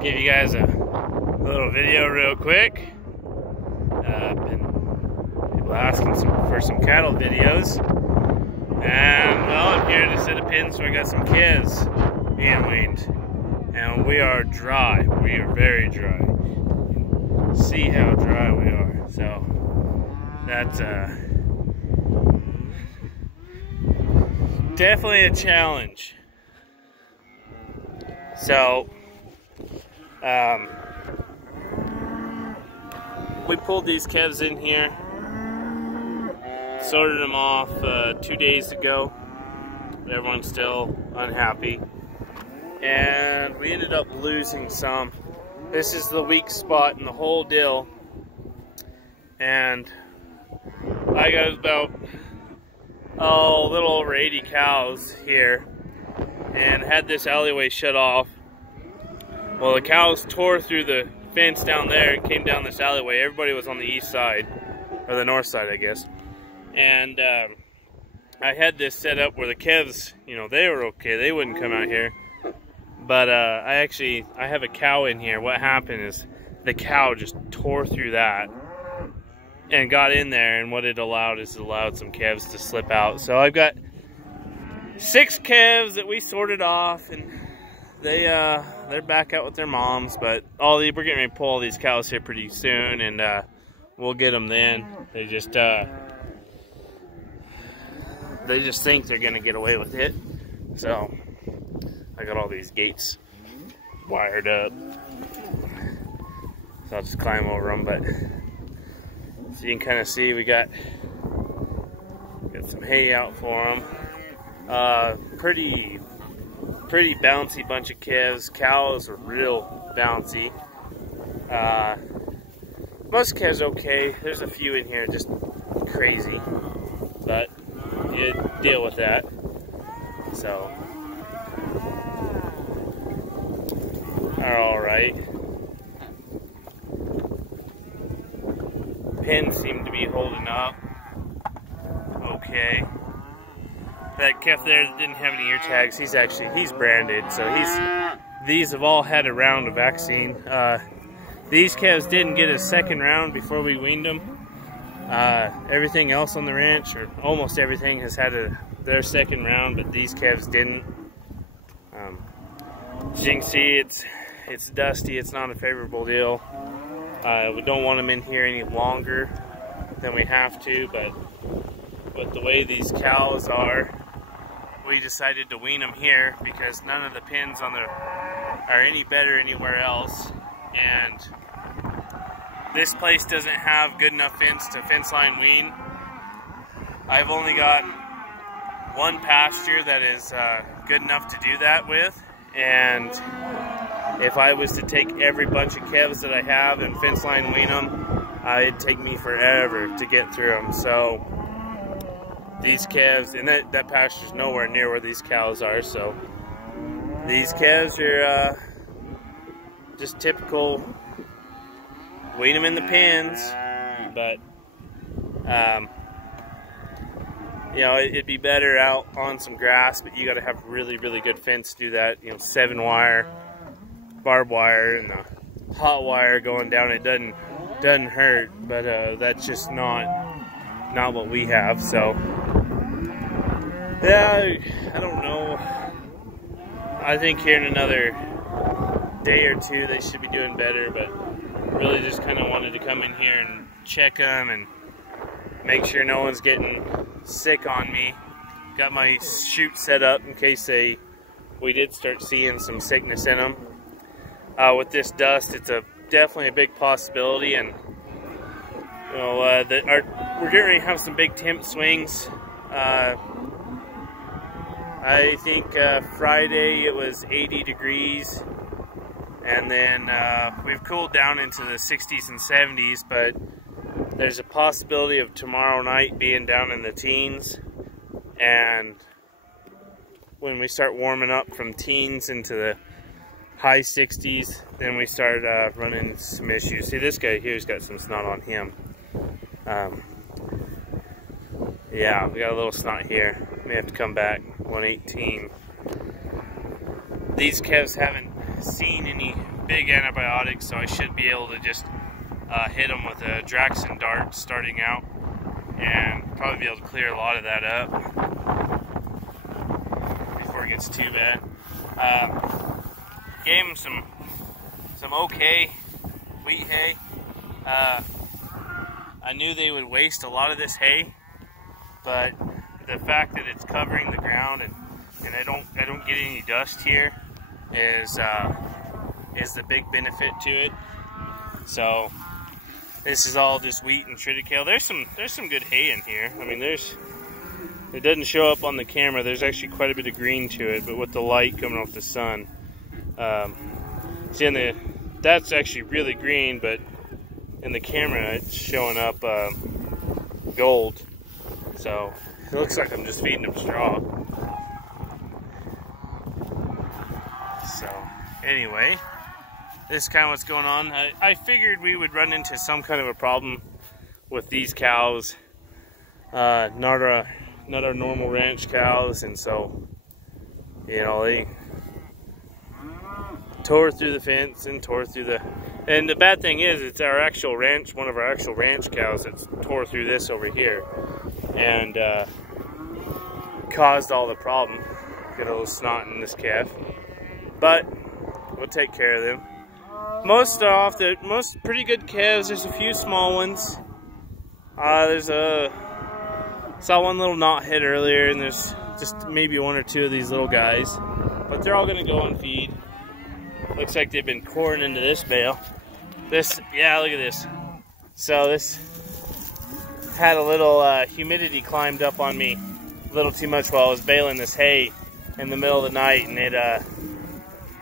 Give you guys a little video real quick. Been people asking for some cattle videos, and well, I'm here to set a pin, so I got some calves being weaned, and we are dry. We are very dry. See how dry we are. So that's definitely a challenge. So we pulled these calves in here, sorted them off 2 days ago. Everyone's still unhappy, and we ended up losing some. This is the weak spot in the whole deal, and I got about a little over 80 cows here, and had this alleyway shut off. Well, the cows tore through the fence down there and came down this alleyway. Everybody was on the east side, or the north side, I guess. And I had this set up where the calves, you know, they were okay. They wouldn't come out here. But I have a cow in here. What happened is the cow just tore through that and got in there, and what it allowed is some calves to slip out. So I've got 6 calves that we sorted off, and they're back out with their moms. But we're getting ready to pull all these cows here pretty soon, and we'll get them then. They just think they're gonna get away with it. So I got all these gates wired up, so I'll just climb over them. But so you can kind of see we got some hay out for them. Pretty bouncy bunch of calves. Cows are real bouncy. Most calves okay. There's a few in here just crazy, but you deal with that. So are all right. Pins seem to be holding up okay. That calf there that didn't have any ear tags, he's branded, so these have all had a round of vaccine. These calves didn't get a second round before we weaned them. Everything else on the ranch, or almost everything, has had their second round, but these calves didn't. As you can see, it's dusty. It's not a favorable deal. We don't want them in here any longer than we have to, but with the way these cows are, we decided to wean them here because none of the pins are any better anywhere else, and this place doesn't have good enough fence line wean. I've only got one pasture that is good enough to do that with, and if I was to take every bunch of calves that I have and fence line wean them, it'd take me forever to get through them. So these calves, and that pasture's nowhere near where these cows are, so these calves are just typical wean them in the pens. But you know, it'd be better out on some grass, but you got to have really good fence to do that. You know, 7 wire, barbed wire, and the hot wire going down. It doesn't hurt, but that's just not what we have. So yeah, I don't know. I think here in another day or two they should be doing better, but really just kind of wanted to come in here and check them and make sure no one's getting sick on me. Got my chute set up in case we did start seeing some sickness in them. With this dust, it's definitely a big possibility, and you know, we're getting ready to have some big temp swings. I think Friday it was 80 degrees, and then we've cooled down into the 60s and 70s, but there's a possibility of tomorrow night being down in the teens, and when we start warming up from teens into the high 60s, then we start running into some issues. See, this guy here's got some snot on him. Yeah, we got a little snot here. May have to come back 118. These calves haven't seen any big antibiotics, so I should be able to just hit them with a Draxon dart starting out, and probably be able to clear a lot of that up before it gets too bad. Gave them some okay wheat hay. I knew they would waste a lot of this hay, but the fact that it's covering the ground and I don't get any dust here is the big benefit to it. So this is all just wheat and triticale. There's some good hay in here. I mean, it doesn't show up on the camera. There's actually quite a bit of green to it, but with the light coming off the sun, see, that's actually really green, but in the camera it's showing up gold. So it looks like I'm just feeding them straw. So anyway, this is kind of what's going on. I figured we would run into some kind of a problem with these cows, not our normal ranch cows, and so, you know, they tore through the fence and tore through the, and the bad thing is it's our actual ranch, one of our actual ranch cows that's tore through this over here and caused all the problem. Got a little snot in this calf, but we'll take care of them. Most pretty good calves. There's a few small ones. Saw one little knot head earlier, and there's just maybe one or two of these little guys, but they're all gonna go and feed. Looks like they've been coring into this bale. Yeah, look at this. So this had a little humidity climbed up on me a little too much while I was baling this hay in the middle of the night, and it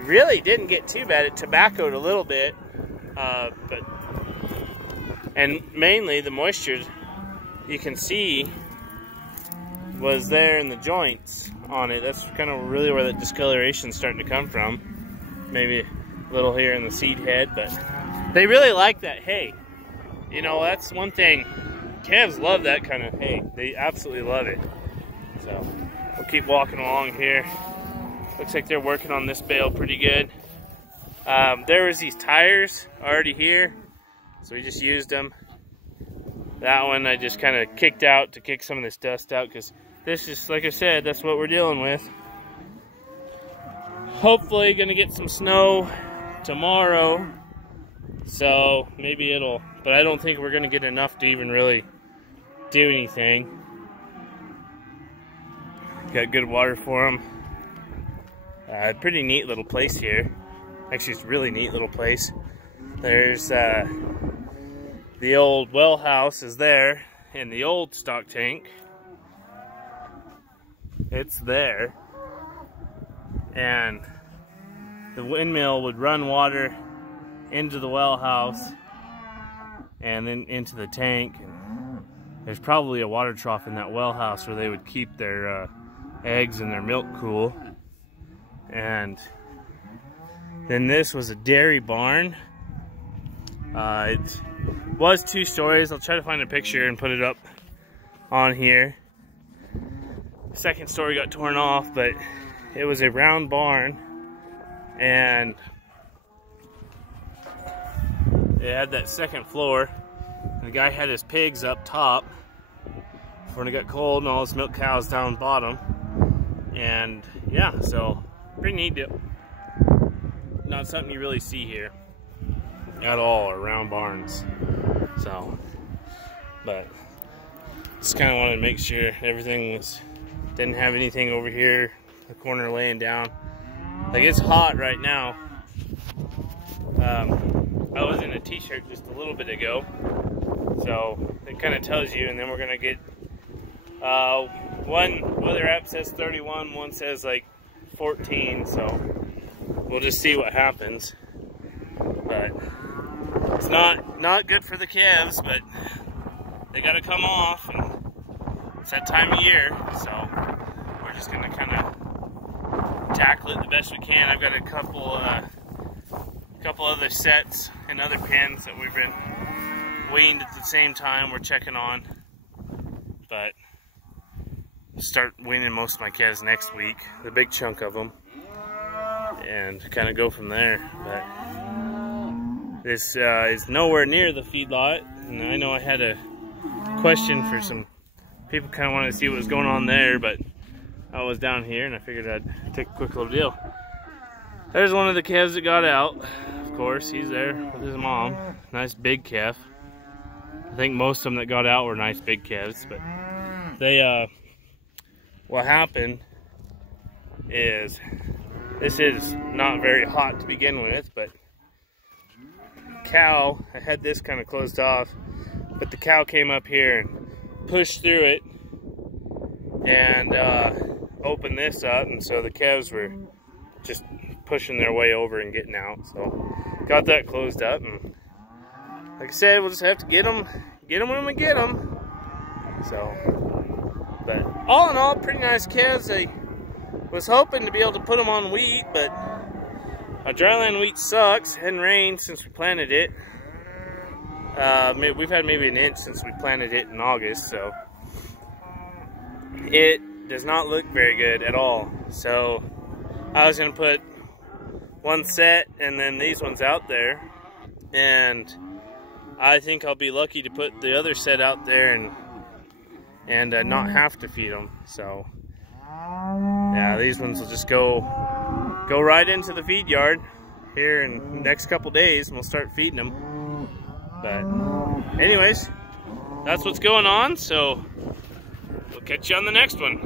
really didn't get too bad. It tobaccoed a little bit, and mainly the moisture you can see was there in the joints on it. That's kind of really where that discoloration is starting to come from. Maybe a little here in the seed head, but they really like that hay. You know, that's one thing. Calves love that kind of hay. They absolutely love it. So we'll keep walking along here. Looks like they're working on this bale pretty good. There was these tires already here, so we just used them. That one I just kind of kicked out to kick some of this dust out, because this is, like I said, that's what we're dealing with. Hopefully gonna get some snow tomorrow, so maybe it'll, but I don't think we're gonna get enough to even really do anything. Got good water for them. Pretty neat little place here. Actually, it's a really neat little place. There's the old well house is there, and the old stock tank, it's there. And the windmill would run water into the well house and then into the tank. And there's probably a water trough in that well house where they would keep their eggs and their milk cool. And then this was a dairy barn. It was 2 stories. I'll try to find a picture and put it up on here. The second story got torn off, but it was a round barn, and it had that second floor. And the guy had his pigs up top when it got cold, and all his milk cows down bottom. And yeah, so pretty neat deal. Not something you really see here at all, around barns. So, but just kind of wanted to make sure everything didn't have anything over here the corner laying down. Like, it's hot right now. I was in a t-shirt just a little bit ago, so it kind of tells you. And then we're gonna get one weather app says 31, one says like 14, so we'll just see what happens. But it's not good for the calves, but they gotta come off, and it's that time of year, so we're just gonna kind of tackle it the best we can. I've got a couple other sets and other pens that we've been weaned at the same time we're checking on, but start weaning most of my calves next week, the big chunk of them. and kind of go from there. But this is nowhere near the feedlot, and I know I had a question for some people kind of wanted to see what was going on there, but I was down here and I figured I'd take a quick little deal. There's one of the calves that got out. Of course, he's there with his mom. Nice big calf. I think most of them that got out were nice big calves, but they, what happened is, this is not very hot to begin with, but cow, I had this kind of closed off, but the cow came up here and pushed through it and opened this up, and so the calves were just pushing their way over and getting out. So got that closed up, and like I said, we'll just have to get them when we get them. So, but all in all, pretty nice calves. I was hoping to be able to put them on wheat, but our dryland wheat sucks. It hadn't rained since we planted it. We've had maybe an inch since we planted it in August, so it does not look very good at all. So I was gonna put one set and then these ones out there, and I think I'll be lucky to put the other set out there and not have to feed them. So yeah, these ones will just go right into the feed yard here in the next couple days, and we'll start feeding them. But anyways, that's what's going on, so we'll catch you on the next one.